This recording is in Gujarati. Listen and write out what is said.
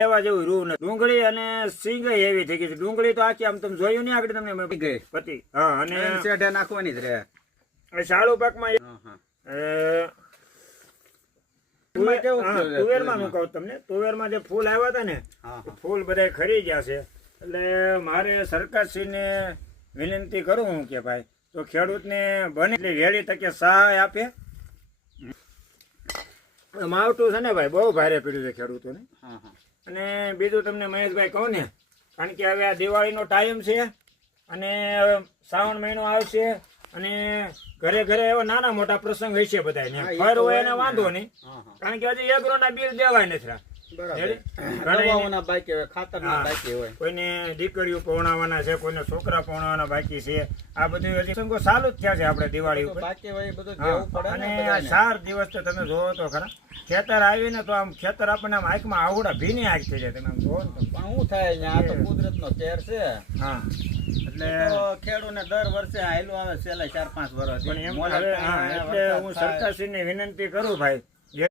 એવા જેવું રૂ ને ડુંગળી અને સિંગ એવી થઈ ગઈ છે. ડુંગળી તો આખી આમ તમે જોયું નહીં આગળ તમને પતિ. હા, અને શેઢે નાખવાની જ રહે. શાળુ પાકમાં તુવેરમાં હું કહું તમને, તુવેરમાં જે ફૂલ આવ્યા હતા ને ફૂલ બધા ખરી ગયા છે. એટલે મારે સરકારશ્રીને વિનંતી કરું હું કે ભાઈ તો ખેડૂતને બને એટલી વહેલી તકે સહાય આપે. માવઠું છે ને ભાઈ બહુ ભારે પીડ્યું છે ખેડૂતોને. અને બીજું તમને મહેશભાઈ કહું ને, કારણ કે હવે આ દિવાળીનો ટાઈમ છે અને શ્રાવણ મહિનો આવશે અને ઘરે ઘરે એવા નાના મોટા પ્રસંગ હોય છે બધા ફર હોય એને વાંધો નહીં, કારણ કે હજી એગ્રોના બિલ દેવાય નથી. કોઈને દીકરીઓ પહોણાવાના છે, કોઈને છોકરા પહોણાવાના બાકી છે. આ બધું હજી પ્રસંગો ચાલુ જ થયા છે આપણે દિવાળી ઉપર. અને આ 4 દિવસ તો તમે જોવો તો ખરા ખેતર આવીને તો આમ ખેતર આપણને આમ આંખમાં આવડા ભીની આંખ થઈ જાય. તમે આમ જોવો ને પણ શું થાય આ તો કુદરતનો કેર છે. હા, એટલે ખેડૂતને દર વર્ષે આયલું આવે છેલ્લા 4-5 વર્ષ. પણ એમ એટલે હું સરકારશ્રીને વિનંતી કરું ભાઈ